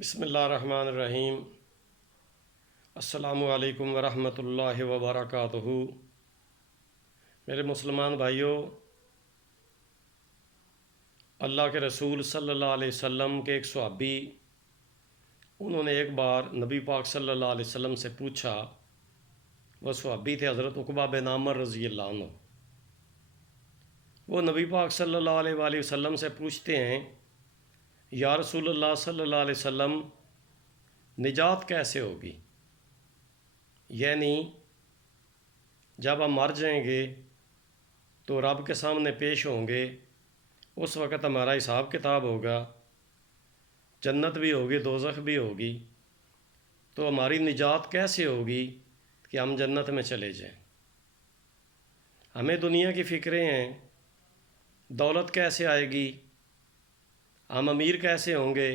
بسم اللہ الرحمن الرحیم۔ السلام علیکم ورحمۃ اللہ وبرکاتہ۔ میرے مسلمان بھائیوں، اللہ کے رسول صلی اللہ علیہ وسلم کے ایک صحابی، انہوں نے ایک بار نبی پاک صلی اللہ علیہ وسلم سے پوچھا۔ وہ صحابی تھے حضرت عقبہ بن عامر رضی اللہ عنہ۔ وہ نبی پاک صلی اللہ علیہ وآلہ وسلم سے پوچھتے ہیں، یا رسول اللہ صلی اللہ علیہ وسلم، نجات کیسے ہوگی؟ یعنی جب ہم مر جائیں گے تو رب کے سامنے پیش ہوں گے، اس وقت ہمارا حساب کتاب ہوگا، جنت بھی ہوگی دوزخ بھی ہوگی، تو ہماری نجات کیسے ہوگی کہ ہم جنت میں چلے جائیں؟ ہمیں دنیا کی فکریں ہیں، دولت کیسے آئے گی، ہم امیر کیسے ہوں گے،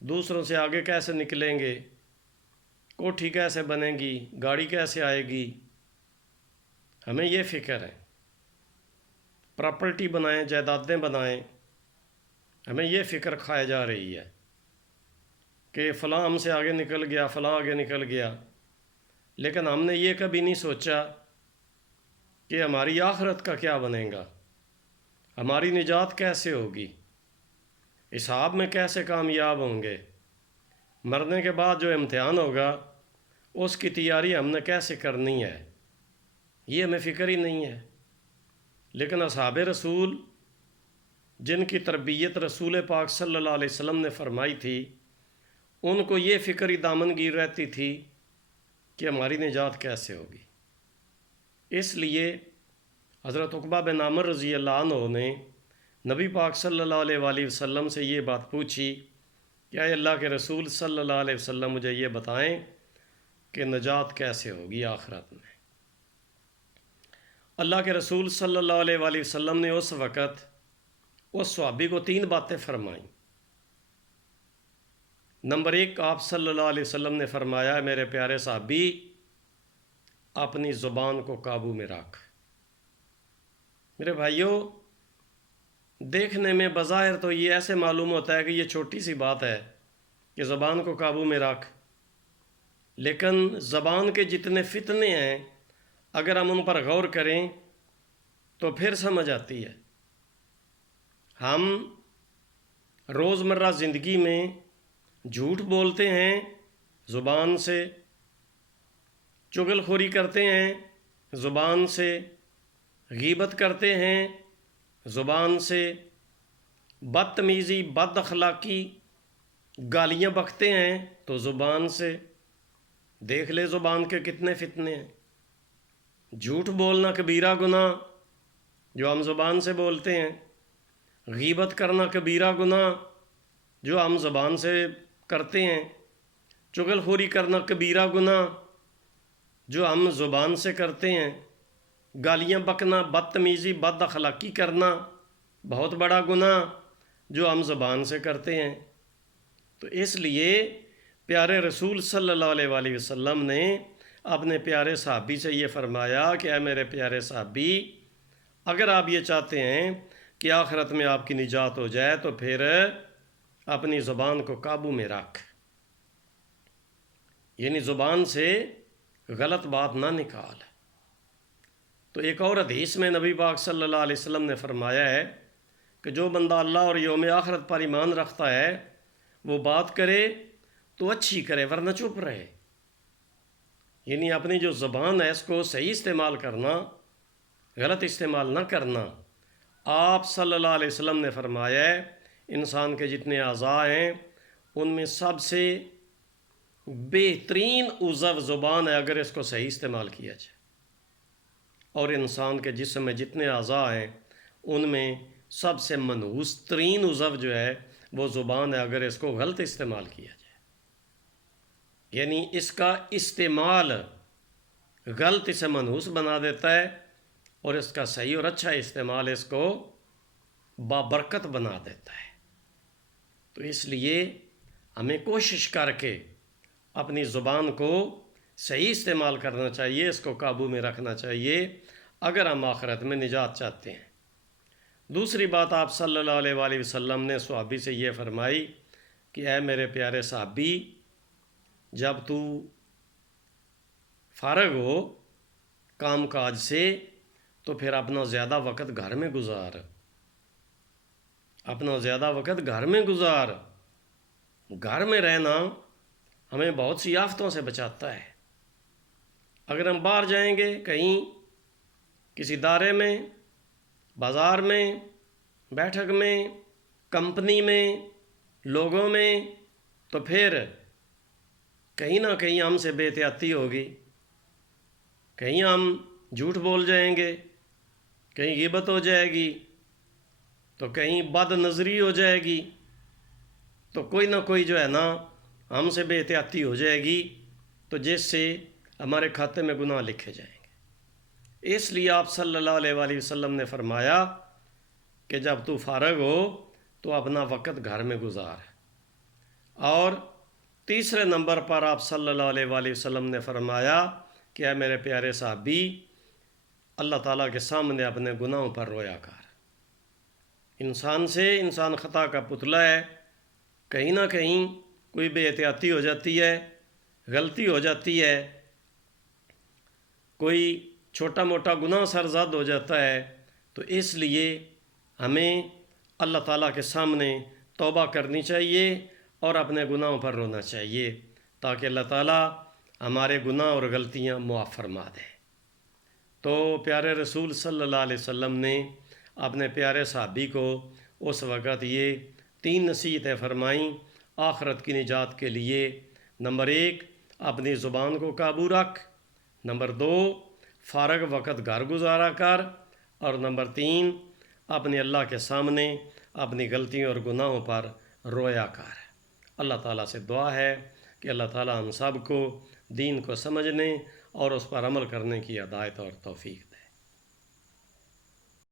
دوسروں سے آگے کیسے نکلیں گے، کوٹھی کیسے بنے گی، گاڑی کیسے آئے گی، ہمیں یہ فکر ہے۔ پراپرٹی بنائیں، جائیدادیں بنائیں، ہمیں یہ فکر کھائے جا رہی ہے کہ فلاں ہم سے آگے نکل گیا، فلاں آگے نکل گیا، لیکن ہم نے یہ کبھی نہیں سوچا کہ ہماری آخرت کا کیا بنے گا، ہماری نجات کیسے ہوگی، حساب میں کیسے کامیاب ہوں گے، مرنے کے بعد جو امتحان ہوگا اس کی تیاری ہم نے کیسے کرنی ہے، یہ ہمیں فکر ہی نہیں ہے۔ لیکن اصحاب رسول، جن کی تربیت رسول پاک صلی اللہ علیہ وسلم نے فرمائی تھی، ان کو یہ فکر ہی دامنگیر رہتی تھی کہ ہماری نجات کیسے ہوگی۔ اس لیے حضرت عقبہ بن عامر رضی اللہ عنہ نے نبی پاک صلی اللہ علیہ وآلہ وسلم سے یہ بات پوچھی کہ اے اللہ کے رسول صلی اللہ علیہ وسلم، مجھے یہ بتائیں کہ نجات کیسے ہوگی آخرت میں۔ اللہ کے رسول صلی اللہ علیہ وآلہ وسلم نے اس وقت اس صحابی کو 3 باتیں فرمائیں۔ نمبر 1، آپ صلی اللہ علیہ وسلم نے فرمایا، میرے پیارے صحابی، اپنی زبان کو قابو میں رکھ۔ میرے بھائیوں، دیکھنے میں بظاہر تو یہ ایسے معلوم ہوتا ہے کہ یہ چھوٹی سی بات ہے کہ زبان کو قابو میں رکھ، لیکن زبان کے جتنے فتنے ہیں اگر ہم ان پر غور کریں تو پھر سمجھ آتی ہے۔ ہم روزمرہ زندگی میں جھوٹ بولتے ہیں زبان سے، چغل خوری کرتے ہیں زبان سے، غیبت کرتے ہیں زبان سے، بدتمیزی، بد اخلاقی، گالیاں بکتے ہیں تو زبان سے۔ دیکھ لے زبان کے کتنے فتنے ہیں۔ جھوٹ بولنا کبیرہ گناہ جو ہم زبان سے بولتے ہیں، غیبت کرنا کبیرہ گناہ جو ہم زبان سے کرتے ہیں، چغل خوری کرنا کبیرہ گناہ جو ہم زبان سے کرتے ہیں، گالیاں بکنا، بدتمیزی، بد اخلاقی کرنا بہت بڑا گناہ جو ہم زبان سے کرتے ہیں۔ تو اس لیے پیارے رسول صلی اللہ علیہ وآلہ وسلم نے اپنے پیارے صحابی سے یہ فرمایا کہ اے میرے پیارے صحابی، اگر آپ یہ چاہتے ہیں کہ آخرت میں آپ کی نجات ہو جائے تو پھر اپنی زبان کو قابو میں رکھ، یعنی زبان سے غلط بات نہ نکال۔ تو ایک اور حدیث میں نبی پاک صلی اللہ علیہ وسلم نے فرمایا ہے کہ جو بندہ اللہ اور یوم آخرت پر ایمان رکھتا ہے وہ بات کرے تو اچھی کرے ورنہ چپ رہے، یعنی اپنی جو زبان ہے اس کو صحیح استعمال کرنا، غلط استعمال نہ کرنا۔ آپ صلی اللہ علیہ وسلم نے فرمایا ہے انسان کے جتنے اعضاء ہیں ان میں سب سے بہترین عضو زبان ہے اگر اس کو صحیح استعمال کیا جائے، اور انسان کے جسم میں جتنے اعضاء ہیں ان میں سب سے منحوس ترین عضو جو ہے وہ زبان ہے اگر اس کو غلط استعمال کیا جائے، یعنی اس کا استعمال غلط اسے منحوس بنا دیتا ہے اور اس کا صحیح اور اچھا استعمال اس کو بابرکت بنا دیتا ہے۔ تو اس لیے ہمیں کوشش کر کے اپنی زبان کو صحیح استعمال کرنا چاہیے، اس کو قابو میں رکھنا چاہیے اگر ہم آخرت میں نجات چاہتے ہیں۔ دوسری بات آپ صلی اللہ علیہ وآلہ وسلم نے صحابی سے یہ فرمائی کہ اے میرے پیارے صحابی، جب تو فارغ ہو کام کاج سے تو پھر اپنا زیادہ وقت گھر میں گزار، اپنا زیادہ وقت گھر میں گزار۔ گھر میں رہنا ہمیں بہت سی آفتوں سے بچاتا ہے۔ اگر ہم باہر جائیں گے کہیں کسی ادارے میں، بازار میں، بیٹھک میں، کمپنی میں، لوگوں میں، تو پھر کہیں نہ کہیں ہم سے بے احتیاطی ہوگی، کہیں ہم جھوٹ بول جائیں گے، کہیں غیبت ہو جائے گی، تو کہیں بد نظری ہو جائے گی، تو کوئی نہ کوئی جو ہے نا ہم سے بے احتیاطی ہو جائے گی، تو جس سے ہمارے کھاتے میں گناہ لکھے جائیں گے۔ اس لیے آپ صلی اللہ علیہ وآلہ وسلم نے فرمایا کہ جب تو فارغ ہو تو اپنا وقت گھر میں گزار۔ اور تیسرے نمبر پر آپ صلی اللہ علیہ وآلہ وسلم نے فرمایا کہ اے میرے پیارے صحابی، اللہ تعالیٰ کے سامنے اپنے گناہوں پر رویا کر۔ انسان خطا کا پتلا ہے، کہیں نہ کہیں کوئی بے احتیاطی ہو جاتی ہے، غلطی ہو جاتی ہے، کوئی چھوٹا موٹا گناہ سرزد ہو جاتا ہے، تو اس لیے ہمیں اللہ تعالیٰ کے سامنے توبہ کرنی چاہیے اور اپنے گناہوں پر رونا چاہیے، تاکہ اللہ تعالیٰ ہمارے گناہ اور غلطیاں معاف فرما دے۔ تو پیارے رسول صلی اللہ علیہ وسلم نے اپنے پیارے صحابی کو اس وقت یہ 3 نصیحتیں فرمائیں آخرت کی نجات کے لیے۔ نمبر 1، اپنی زبان کو قابو رکھ۔ نمبر 2، فارغ وقت گھر گزارا کر۔ اور نمبر 3، اپنے اللہ کے سامنے اپنی غلطیوں اور گناہوں پر رویا کر۔ اللہ تعالیٰ سے دعا ہے کہ اللہ تعالیٰ ہم سب کو دین کو سمجھنے اور اس پر عمل کرنے کی ہدایت اور توفیق دے۔